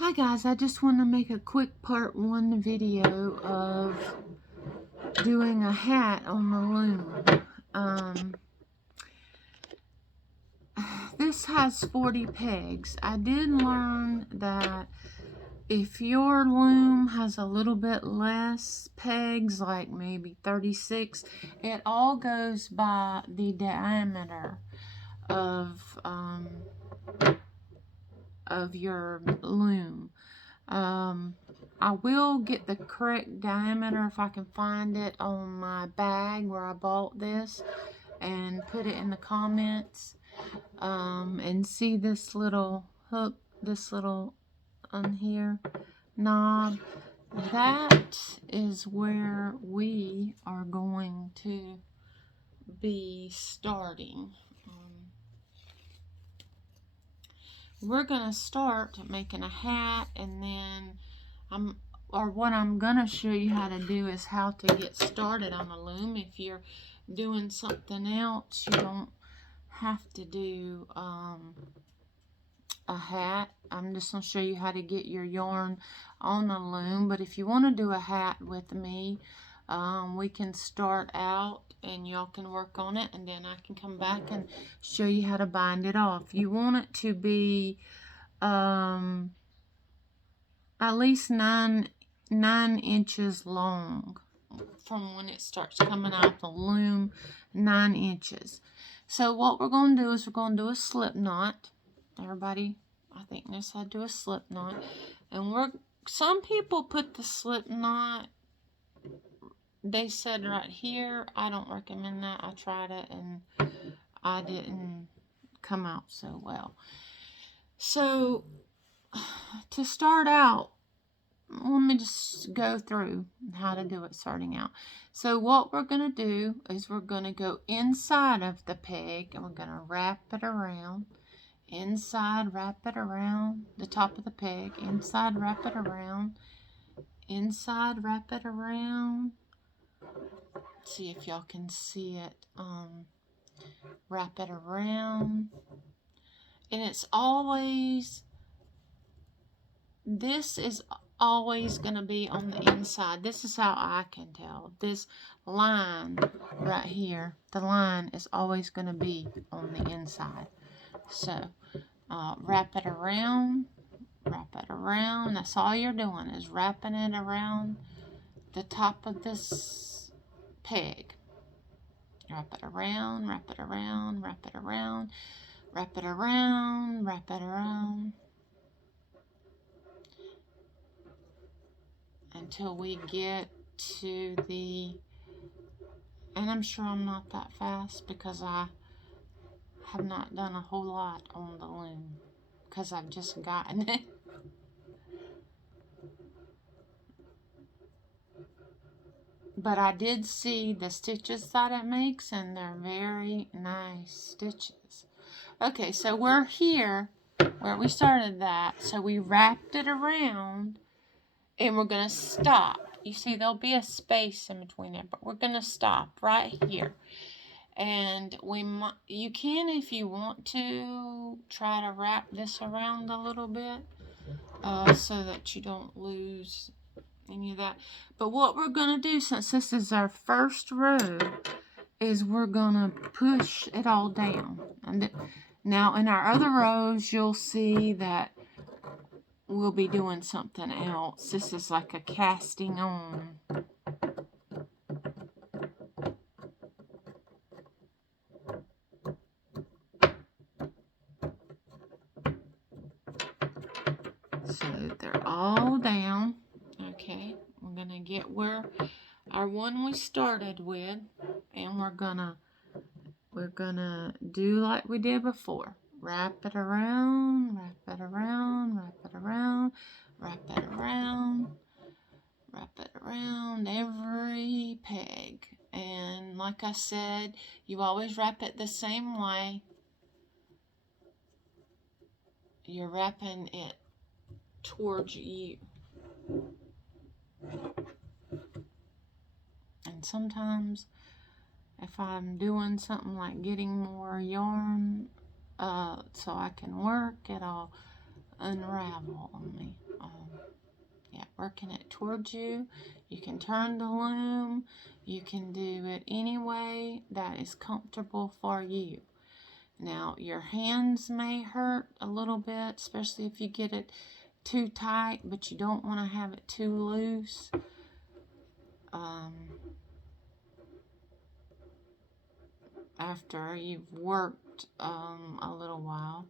Hi guys, I just want to make a quick part 1 video of doing a hat on the loom. This has 40 pegs. I did learn that if your loom has a little bit less pegs, like maybe 36, it all goes by the diameter of your loom. I will get the correct diameter if I can find it on my bag where I bought this and put it in the comments. And see this little hook, this little on here knob, that is where we are going to be starting. We're gonna start making a hat, and then what I'm gonna show you how to do is how to get started on a loom. If you're doing something else, you don't have to do a hat. I'm just gonna show you how to get your yarn on a loom. But if you want to do a hat with me, we can start out and y'all can work on it, and then I can come back and show you how to bind it off. You want it to be at least 9 inches long from when it starts coming out the loom, 9 inches. So what we're going to do is we're going to do a slip knot. Everybody, I think, knows how to do a slip knot. And some people put the slip knot, they said right here. I don't recommend that. I tried it and I didn't come out so well. So to start out, let me just go through how to do it starting out. So what we're going to do is we're going to go inside of the peg and we're going to wrap it around. Inside, wrap it around the top of the peg. Inside, wrap it around. Inside, wrap it around. See if y'all can see it. Wrap it around. And it's always, this is always going to be on the inside. This is how I can tell. This line right here, the line is always going to be on the inside. So wrap it around, wrap it around. That's all you're doing, is wrapping it around the top of this peg. Wrap it around, wrap it around, wrap it around, wrap it around, wrap it around, until we get to the, and I'm sure I'm not that fast because I have not done a whole lot on the loom because I've just gotten it. But I did see the stitches that it makes, and they're very nice stitches. Okay, so we're here where we started that. So we wrapped it around, and we're going to stop. You see, there'll be a space in between it, but we're going to stop right here. And you can, if you want to, try to wrap this around a little bit so that you don't lose any of that. But what we're going to do, since this is our first row, is we're going to push it all down. And now in our other rows, you'll see that we'll be doing something else. This is like a casting on. So they're all down. Okay, we're gonna get where our one we started with, and we're gonna do like we did before. Wrap it around, wrap it around, wrap it around, wrap it around, wrap it around every peg. And like I said, you always wrap it the same way. You're wrapping it towards you. And sometimes if I'm doing something like getting more yarn so I can work, it'll unravel on me. Yeah, working it towards you. You can turn the loom. You can do it any way that is comfortable for you. Now, your hands may hurt a little bit, especially if you get it too tight, but you don't want to have it too loose. After you've worked a little while,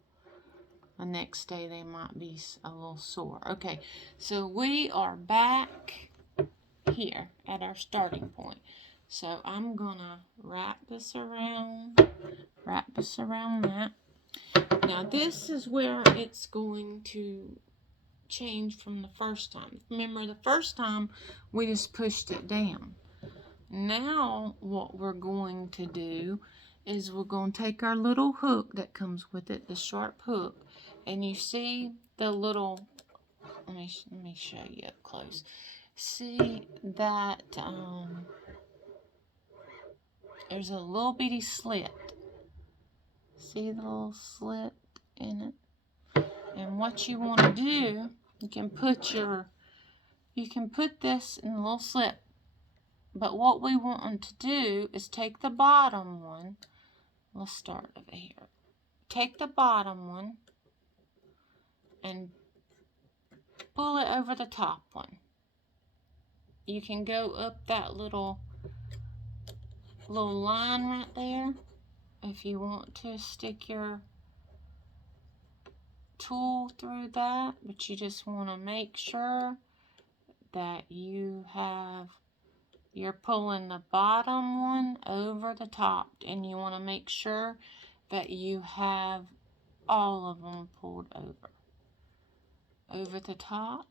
the next day they might be a little sore. Okay, so we are back here at our starting point. So I'm gonna wrap this around that. Now this is where it's going to change from the first time. Remember, the first time we just pushed it down. Now what we're going to do is we're going to take our little hook that comes with it, the sharp hook, and you see the little, let me show you up close. See that there's a little bitty slit. See the little slit in it? And what you want to do, you can put this in the little slit. But what we want to do is take the bottom one. Let's start over here. Take the bottom one and pull it over the top one. You can go up that little line right there if you want to stick your tool through that, but you just want to make sure that you're pulling the bottom one over the top, and you want to make sure that you have all of them pulled over the top,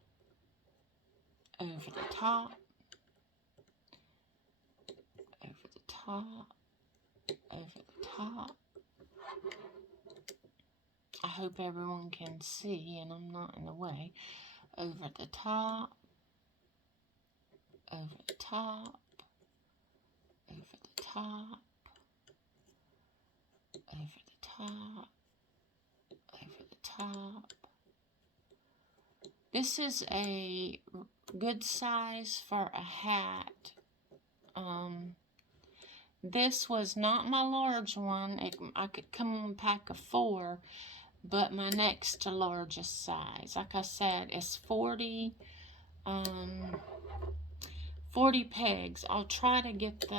over the top, over the top, over the top. I hope everyone can see and I'm not in the way. Over the top, over the top, over the top, over the top, over the top. This is a good size for a hat. This was not my large one. I could come in a pack of 4, but my next to largest size, like I said, is 40 pegs. I'll try to get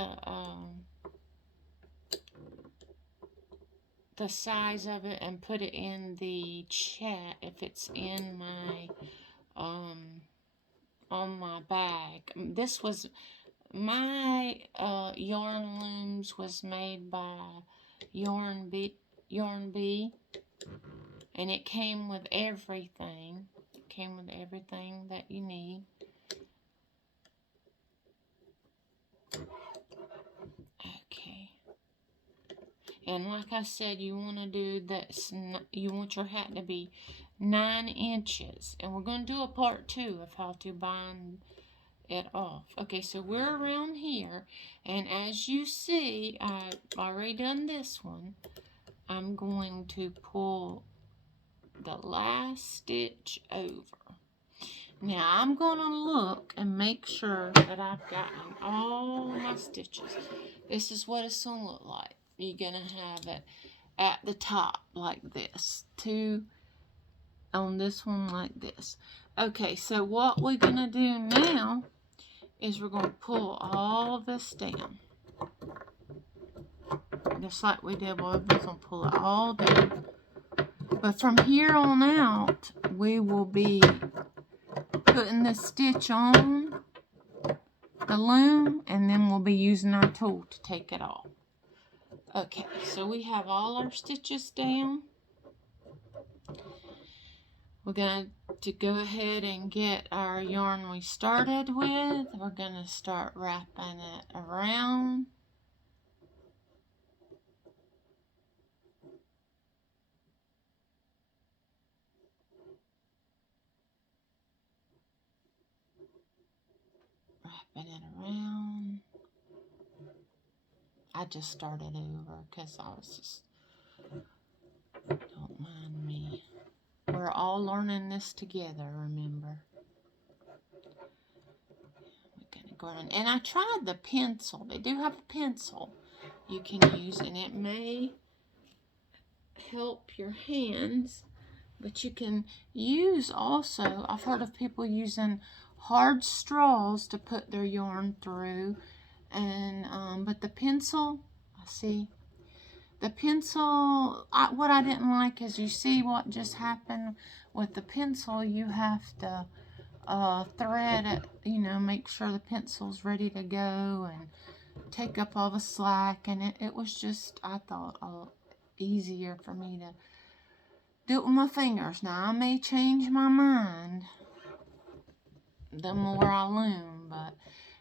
the size of it and put it in the chat if it's in my on my bag. This was my yarn looms was made by Yarn Bee, and it came with everything. It came with everything that you need. Okay. And like I said, you want to do this. You want your hat to be 9 inches, and we're going to do a part 2 of how to bind it off. Okay, so we're around here, and as you see, I've already done this one. I'm going to pull the last stitch over. Now I'm going to look and make sure that I've gotten all my stitches. This is what it's going to look like. You're going to have it at the top like this, 2 on this one like this. Okay, so what we're going to do now is we're going to pull all this down. Just like we did, we're going to pull it all down. But from here on out, we will be putting the stitch on the loom, and then we'll be using our tool to take it off. Okay, so we have all our stitches down. We're going to go ahead and get our yarn we started with. We're going to start wrapping it around. Wrapping it around. I just started over because I was just, don't mind me. We're all learning this together, remember. background. And I tried the pencil. They do have a pencil you can use, and it may help your hands. But you can use also, I've heard of people using hard straws to put their yarn through. And but the pencil, I see. The pencil, what I didn't like is, you see what just happened with the pencil. You have to thread it, you know, make sure the pencil's ready to go and take up all the slack. And it was just, I thought, easier for me to do it with my fingers. Now, I may change my mind the more I loom, but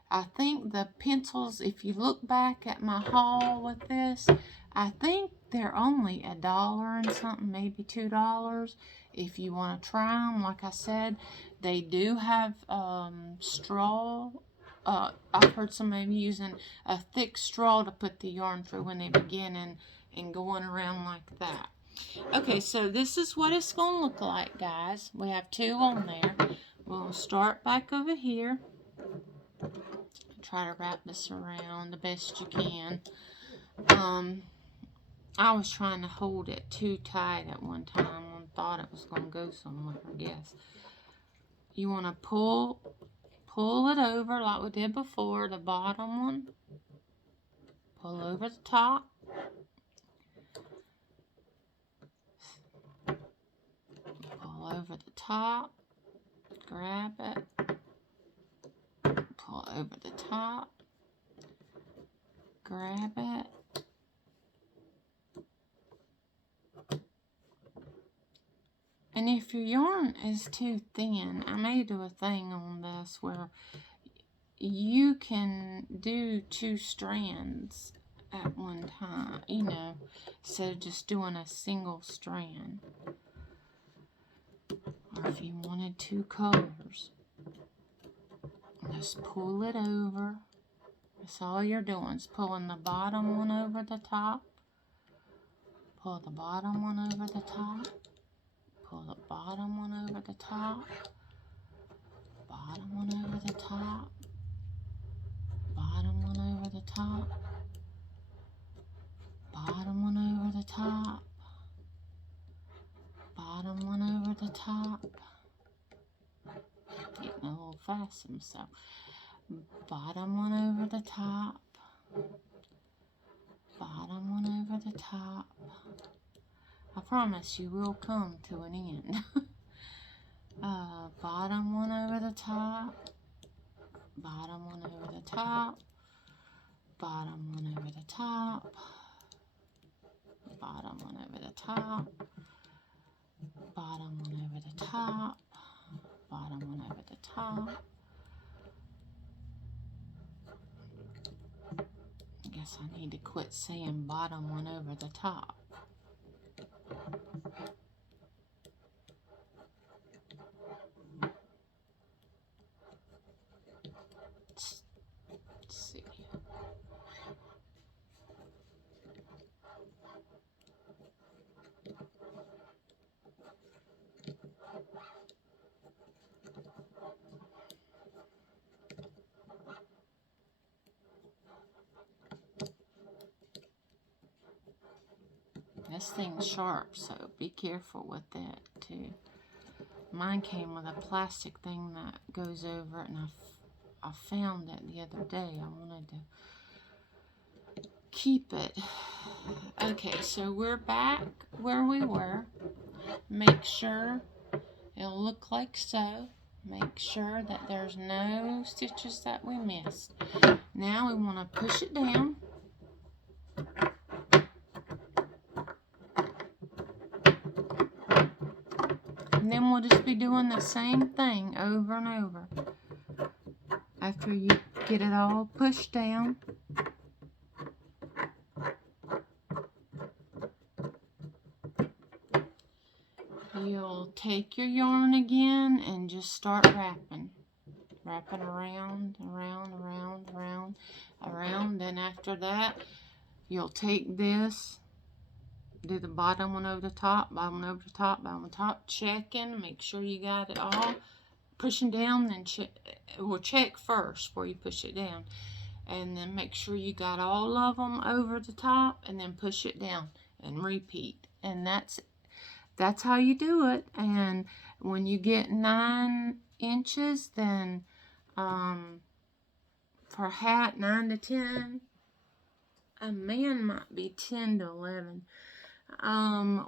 I think the pencils, if you look back at my haul with this, I think they're only $1 and something, maybe $2 if you want to try them. Like I said, they do have straw. I've heard somebody using a thick straw to put the yarn through when they begin and going around like that. Okay, so this is what it's going to look like, guys. We have 2 on there. We'll start back over here. Try to wrap this around the best you can. I was trying to hold it too tight at one time and thought it was going to go somewhere, I guess. You want to pull it over like we did before, the bottom one. Pull over the top. Pull over the top. Grab it. Pull over the top. Grab it. And if your yarn is too thin, I may do a thing on this where you can do 2 strands at one time, you know, instead of just doing a single strand. Or if you wanted 2 colors, just pull it over. That's all you're doing, is pulling the bottom one over the top. Pull the bottom one over the top. Pull the bottom one over the top. Bottom one over the top. Bottom one over the top. Bottom one over the top. Bottom one over the top. Getting a little fast himself. Bottom one over the top. Bottom one over the top. I promise you will come to an end. Bottom one over the top. Bottom one over the top. Bottom one over the top. Bottom one over the top. Bottom one over the top. Bottom one over the top. I guess I need to quit saying bottom one over the top. Let's see. This thing's sharp, so be careful with that too. Mine came with a plastic thing that goes over it, and I found it the other day. I wanted to keep it. Okay, so we're back where we were. Make sure it'll look like so. Make sure that there's no stitches that we missed. Now we want to push it down. And then we'll just be doing the same thing over and over. After you get it all pushed down. You'll take your yarn again and just start wrapping. Wrapping around, around, around, around, around. Then after that, you'll take this. Do the bottom one over the top, bottom one over the top, bottom one top, checking, make sure you got it all. pushing down, then check first before you push it down, and then make sure you got all of them over the top, and then push it down and repeat. And that's how you do it. And when you get 9 inches, then for hat 9 to 10, a man might be 10 to 11.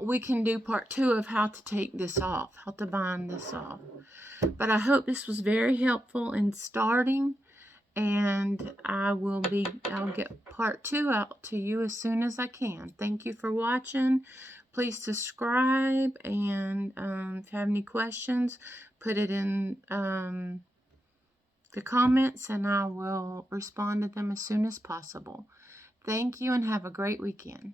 We can do part 2 of how to take this off, how to bind this off. But I hope this was very helpful in starting, and I'll get part 2 out to you as soon as I can. Thank you for watching. Please subscribe, and if you have any questions, put it in the comments, and I will respond to them as soon as possible. Thank you, and have a great weekend.